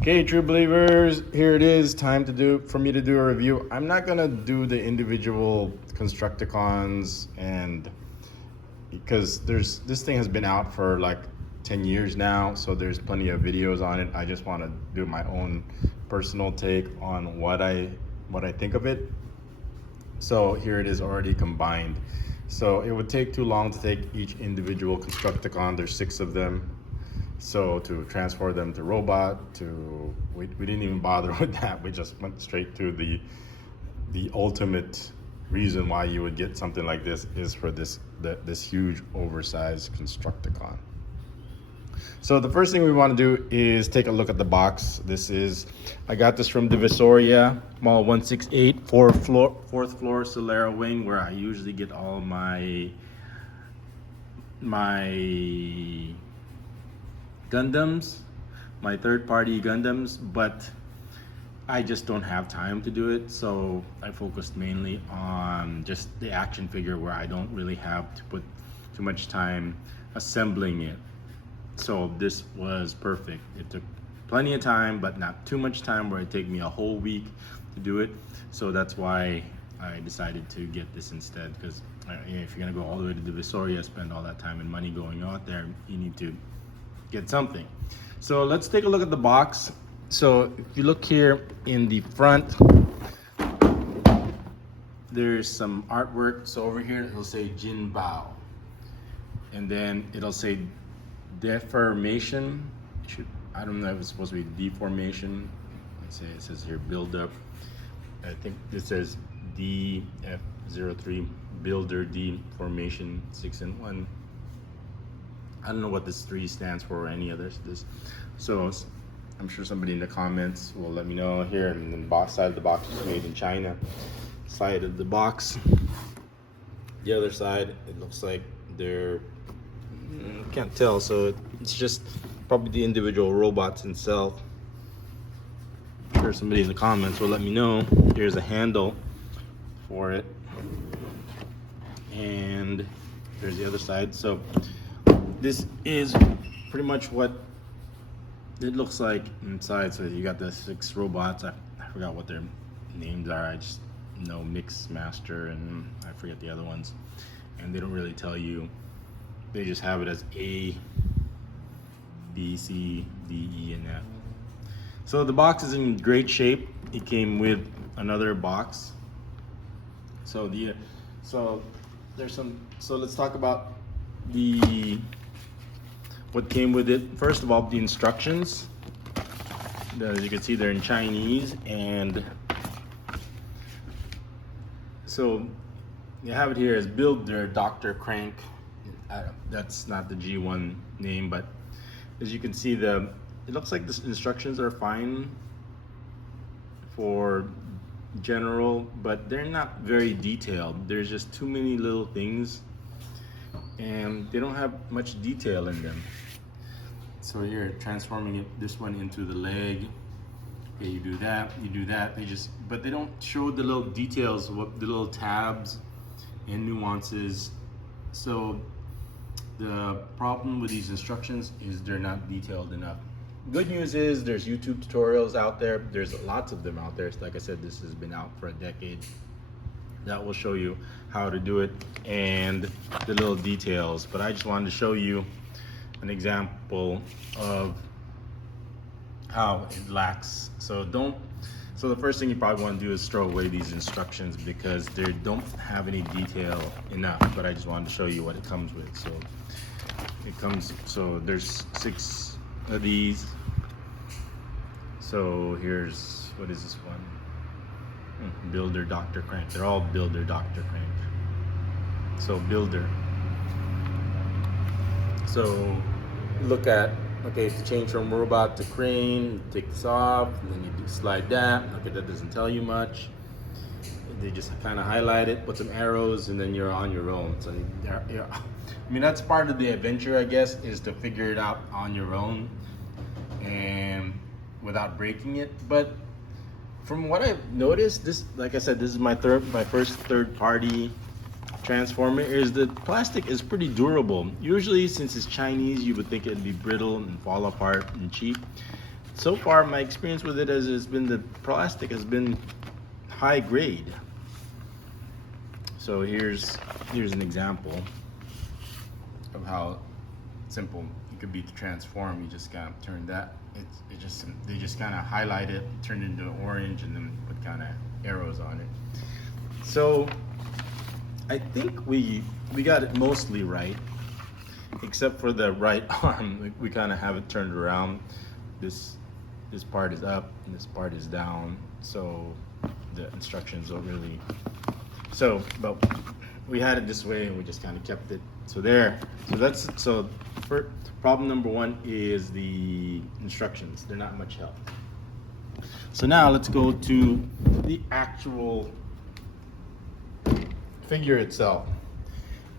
Okay, true believers, here it is. Time for me to do a review. I'm not gonna do the individual Constructicons, and because this thing has been out for like 10 years now, so there's plenty of videos on it. I just want to do my own personal take on what I think of it. So here it is already combined. So it would take too long to take each individual Constructicon. There's 6 of them. So to transfer them to robot, we didn't even bother with that. We just went straight to the ultimate reason why you would get something like this is for this huge oversized Constructicon. So the first thing we want to do is take a look at the box. I got this from Devastator, Mall 168, fourth floor Solera wing, where I usually get all my Gundams, my third-party Gundams, but I just don't have time to do it, so I focused mainly on just the action figure, where I don't really have to put too much time assembling it. So this was perfect. It took plenty of time, but not too much time where it take me a whole week to do it. So that's why I decided to get this instead, because if you're gonna go all the way to the Visoria, spend all that time and money going out there, you need to get something. So let's take a look at the box. So if you look here in the front, there's some artwork. So over here it'll say Jinbao, and then it'll say deformation. I don't know if it's supposed to be deformation. Let's say it says here build up. I think this says DF03 builder deformation 6 in 1. I don't know what this 3 stands for or any others. So I'm sure somebody in the comments will let me know here. And then the box side of the box is made in China. Side of the box, the other side, it looks like they're can't tell. So it's just probably the individual robots themselves. I'm sure somebody in the comments will let me know. Here's a handle for it, and there's the other side. So this is pretty much what it looks like inside. So you got the 6 robots. I forgot what their names are. I just know Mix Master, and I forget the other ones. And they don't really tell you. They just have it as A, B, C, D, E, and F. So the box is in great shape. It came with another box. So let's talk about what came with it. First of all, the instructions. As you can see, they're in Chinese, and so you have it here as Builder Dr. Crank. That's not the G1 name, but as you can see, it looks like the instructions are fine for general, but they're not very detailed. There's just too many little things, and they don't have much detail in them. So here, transforming this one into the leg. Okay, you do that. But they don't show the little details, what the little tabs and nuances. So the problem with these instructions is they're not detailed enough. Good news is there's YouTube tutorials out there. There's lots of them out there. Like I said, this has been out for a decade. That will show you how to do it and the little details. But I just wanted to show you an example of how it lacks. So the first thing you probably want to do is throw away these instructions, because they don't have any detail enough. But I just wanted to show you what it comes with. So there's 6 of these. So here's, what is this one? Builder Dr. Crank. They're all Builder Dr. Crank. So Builder. So look at, okay, to change from robot to crane, take this off, and then you slide that. Okay, that doesn't tell you much. They just kind of highlight it, put some arrows, and then you're on your own. So I mean, that's part of the adventure, I guess, is to figure it out on your own and without breaking it. But from what I've noticed, this, like I said, this is my first third-party transformer. Is the plastic is pretty durable. Usually, since it's Chinese, you would think it'd be brittle and fall apart and cheap. so far my experience with it has been the plastic has been high grade. So here's an example of how simple it could be to transform. You just kind of turn that. They just kind of highlight it, turn it into orange, and then put kind of arrows on it. So I think we got it mostly right, except for the right arm. We kind of have it turned around. This part is up and this part is down. So the instructions don't really. But we had it this way and we just kind of kept it. So for problem number one is the instructions. They're not much help. So now let's go to the actual figure itself.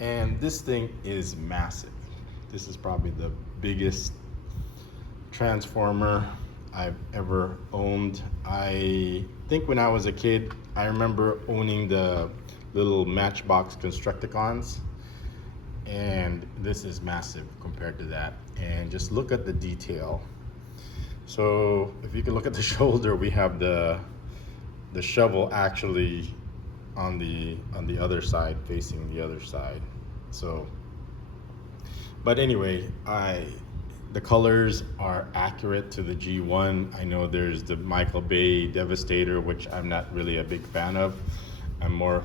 And this thing is massive. This is probably the biggest transformer I've ever owned. I think when I was a kid, I remember owning the little Matchbox Constructicons, and this is massive compared to that. And just look at the detail. So if you can look at the shoulder, we have the shovel actually on the other side, facing the other side. So, but anyway, the colors are accurate to the G1. I know there's the Michael Bay Devastator, which I'm not really a big fan of. I'm more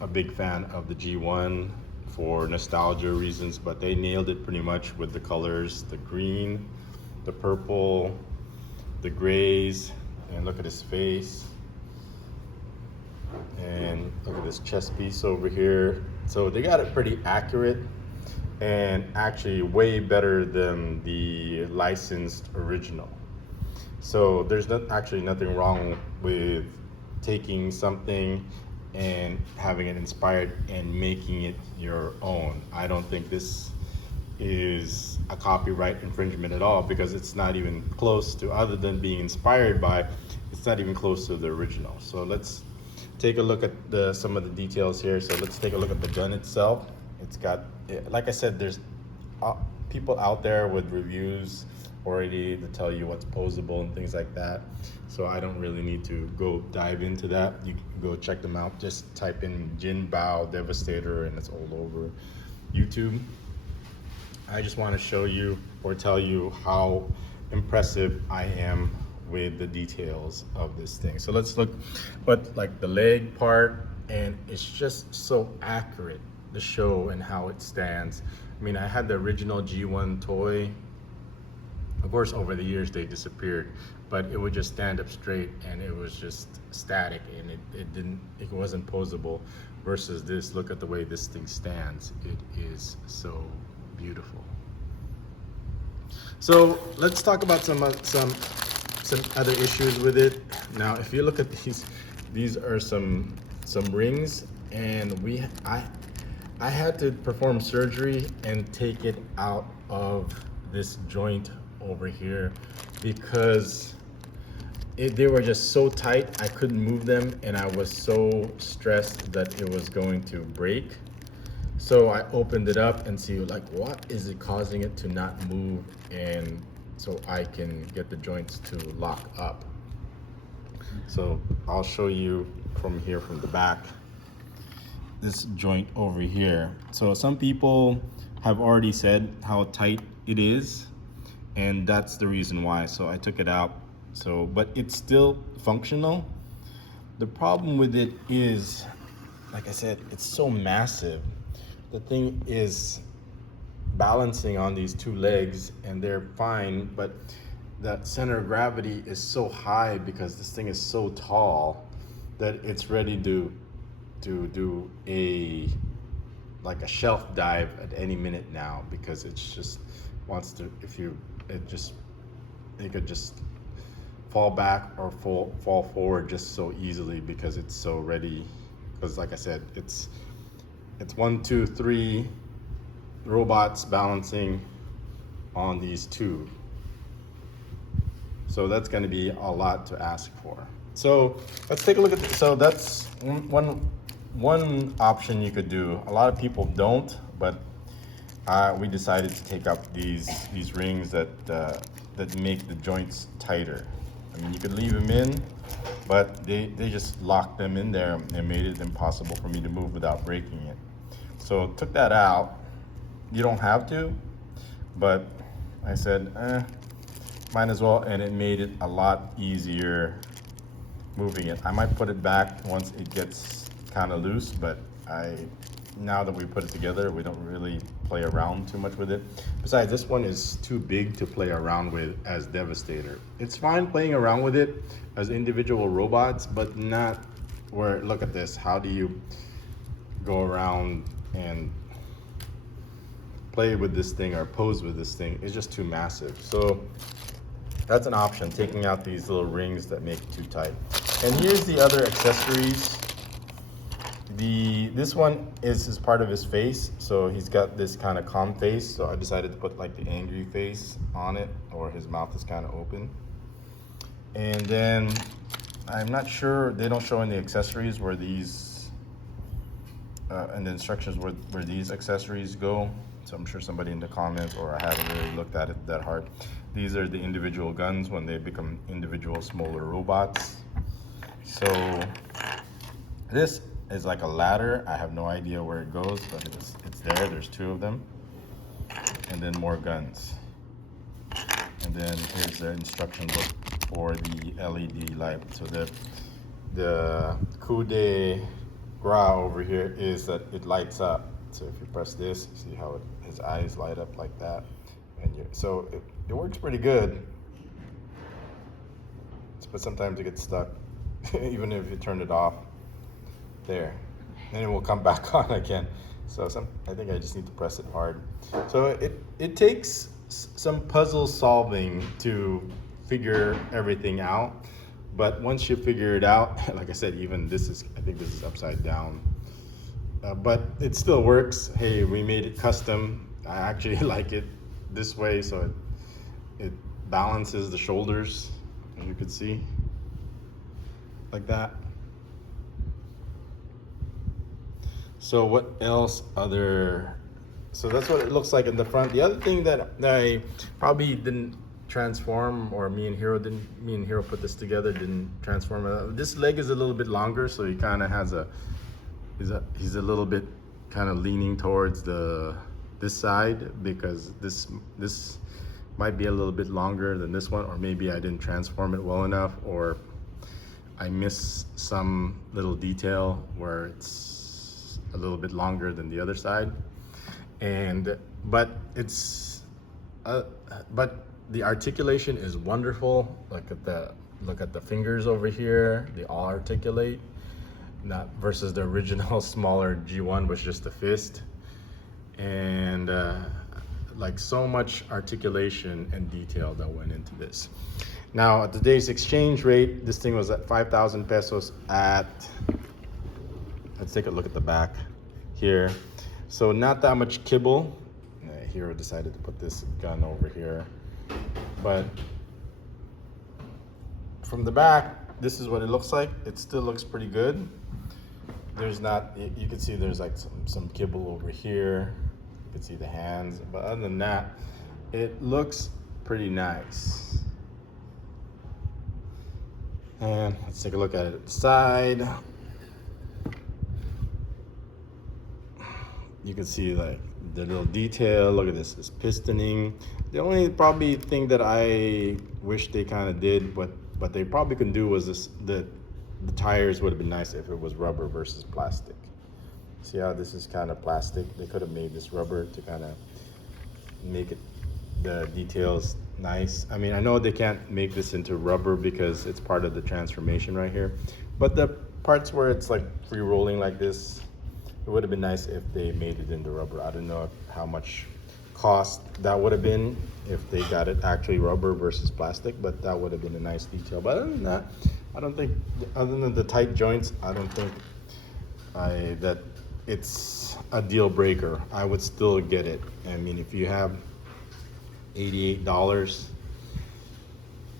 a big fan of the G1 for nostalgia reasons, but they nailed it pretty much with the colors, the green, the purple, the grays, and look at his face. And look at this chest piece over here. So they got it pretty accurate, and actually way better than the licensed original. So there's actually nothing wrong with taking something and having it inspired and making it your own. I don't think this is a copyright infringement at all, because it's not even close to, other than being inspired by, it's not even close to the original. So let's take a look at some of the details here. So let's take a look at the gun itself. It's got, like I said, there's people out there with reviews already to tell you what's posable and things like that. So I don't really need to go dive into that. You can go check them out. Just type in Jinbao Devastator and it's all over YouTube. I just want to show you or tell you how impressive I am with the details of this thing. So let's look at like the leg part, and it's just so accurate, the show and how it stands. I mean, I had the original G1 toy. Of course, over the years they disappeared, but it would just stand up straight and it was just static, and it wasn't posable. Versus this, look at the way this thing stands. It is so beautiful. So let's talk about some other issues with it. Now, if you look at these are some rings, and I had to perform surgery and take it out of this joint over here because they were just so tight I couldn't move them, and I was so stressed that it was going to break. So I opened it up and see like what is it causing it to not move, and so I can get the joints to lock up. So I'll show you from here, from the back, this joint over here. So some people have already said how tight it is, and that's the reason why. So I took it out. So, but it's still functional. The problem with it is, like I said, it's so massive. The thing is balancing on these two legs, and they're fine, but the center of gravity is so high because this thing is so tall that it's ready to do a shelf dive at any minute now, because it's just wants to, it could just fall back or fall forward just so easily because it's so ready. Because like I said, it's 1, 2, 3 robots balancing on these two. So that's going to be a lot to ask for. So let's take a look at this. So that's one option you could do. A lot of people don't, but we decided to take up these rings that that make the joints tighter. I mean, you could leave them in, but they just locked them in there and made it impossible for me to move without breaking it. So took that out. You don't have to, but I said, might as well, and it made it a lot easier moving it. I might put it back once it gets kind of loose, but now that we put it together, we don't really play around too much with it. Besides, this one is too big to play around with as Devastator. It's fine playing around with it as individual robots, but not where, look at this, how do you go around and play with this thing or pose with this thing? It's just too massive. So that's an option, taking out these little rings that make it too tight. And here's the other accessories. This one is part of his face, so he's got this kind of calm face, so I decided to put like the angry face on it, or his mouth is kind of open. And then I'm not sure, they don't show in the accessories where these and the instructions where these accessories go, so I'm sure somebody in the comments, or I haven't really looked at it that hard. These are the individual guns when they become individual smaller robots. So this is like a ladder. I have no idea where it goes, but it's there. There's two of them. And then more guns. And then here's the instruction book for the LED light. So the coup de grace over here is that it lights up. So if you press this, you see how his eyes light up like that. And so it works pretty good. But sometimes it gets stuck, even if you turn it off. There, then it will come back on again. So I think I just need to press it hard. So it takes some puzzle solving to figure everything out, but once you figure it out, like I said, even I think this is upside down, but it still works. Hey, we made it custom. I actually like it this way, so it balances the shoulders, as you can see, like that. So what else so that's what it looks like in the front. The other thing that I probably didn't transform, or me and Hero put this together, didn't transform. This leg is a little bit longer, so he kind of has he's a little bit kind of leaning towards this side, because this might be a little bit longer than this one, or maybe I didn't transform it well enough, or I missed some little detail where it's a little bit longer than the other side. But the articulation is wonderful. Look at the fingers over here, they all articulate, not versus the original smaller G1 was just a fist. And like so much articulation and detail that went into this. Now at today's exchange rate, this thing was at 5,000 pesos at, let's take a look at the back here. So not that much kibble. Hero decided to put this gun over here. But from the back, this is what it looks like. It still looks pretty good. There's not, you can see there's like some kibble over here. You can see the hands. But other than that, it looks pretty nice. And let's take a look at it at the side. You can see like the little detail. Look at this pistoning. The only probably thing that I wish they kind of did, but they probably can do, was this, the tires would have been nice if it was rubber versus plastic. See how this is kind of plastic? They could have made this rubber to kind of make it, the details nice. I mean, I know they can't make this into rubber because it's part of the transformation right here, but the parts where it's like free rolling like this, it would have been nice if they made it into rubber. I don't know how much cost that would have been if they got it actually rubber versus plastic, but that would have been a nice detail. But other than that, I don't think, other than the tight joints, I don't think that it's a deal breaker. I would still get it. I mean, if you have $88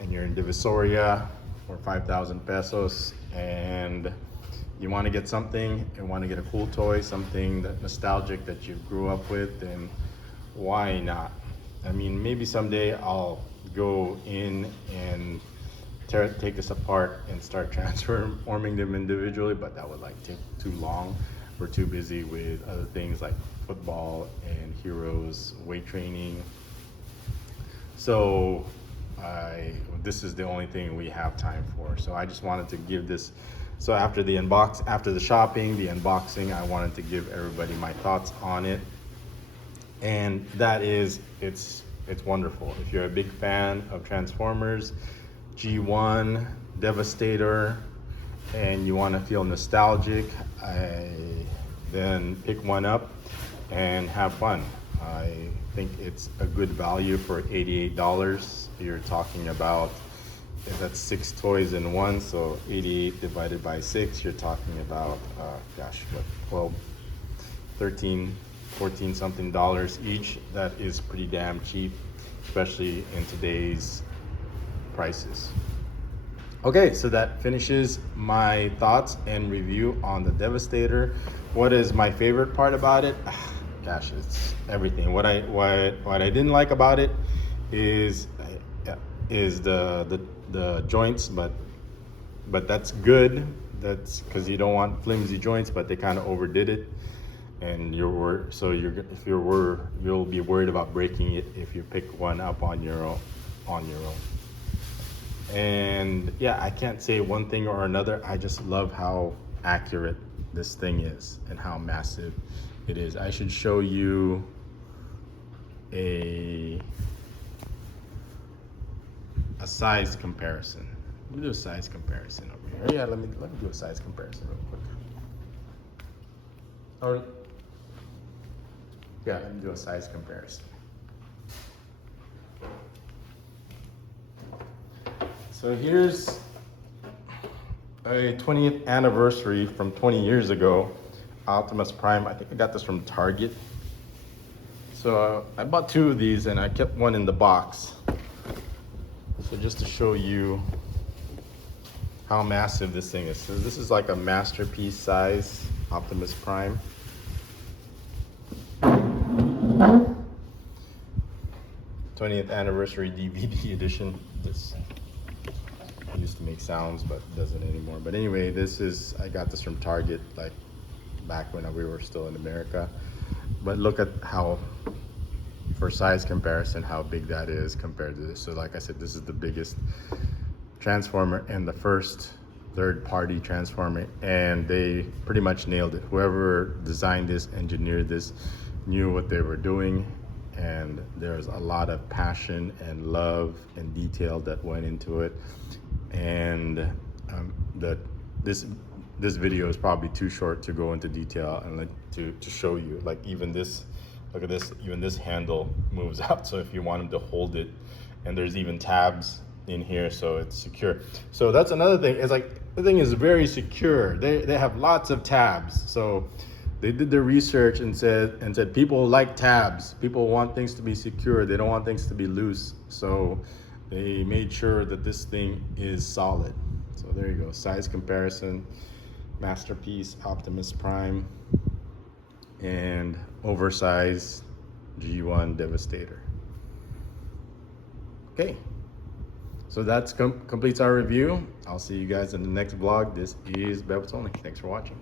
and you're in Divisoria for 5,000 pesos and you want to get something and want to get a cool toy, something that nostalgic that you grew up with, then why not? I mean, maybe someday I'll go in and take this apart and start transforming them individually, but that would like take too long. We're too busy with other things like football and heroes, weight training. So this is the only thing we have time for. So I just wanted to give this. So after the shopping, the unboxing, I wanted to give everybody my thoughts on it. And that is, it's wonderful. If you're a big fan of Transformers, G1, Devastator, and you want to feel nostalgic, then pick one up and have fun. I think it's a good value for $88. You're talking about, that's 6 toys in one, so 88 divided by 6, you're talking about, 12, 13, 14 something dollars each. That is pretty damn cheap, especially in today's prices. Okay, so that finishes my thoughts and review on the Devastator. What is my favorite part about it? Gosh, it's everything. What I didn't like about it is the joints, but that's good. That's because you don't want flimsy joints, but they kind of overdid it, and you'll be worried about breaking it if you pick one up on your own. And yeah, I can't say one thing or another. I just love how accurate this thing is and how massive it is. I should show you a size comparison. Let me do a size comparison over here. Yeah, let me do a size comparison real quick. Let me do a size comparison. So here's a 20th anniversary from 20 years ago, Optimus Prime. I think I got this from Target. So I bought 2 of these and I kept one in the box. So just to show you how massive this thing is. So this is like a masterpiece size Optimus Prime. 20th anniversary DVD edition. This used to make sounds but doesn't anymore. But anyway, I got this from Target, like back when we were still in America. But look at how, for size comparison, how big that is compared to this. So like I said, this is the biggest Transformer and the first third-party Transformer, and they pretty much nailed it. Whoever designed this, engineered this, knew what they were doing, and there's a lot of passion and love and detail that went into it. And this video is probably too short to go into detail and to show you. Like even this, look at this, even this handle moves out. So if you want them to hold it, and there's even tabs in here, so it's secure. So that's another thing. It's like the thing is very secure. They have lots of tabs. So they did their research and said people like tabs. People want things to be secure. They don't want things to be loose. So they made sure that this thing is solid. So there you go, size comparison, masterpiece Optimus Prime, and oversized G1 Devastator. Okay, so that completes our review. I'll see you guys in the next vlog. This is Bebotsonly. Thanks for watching.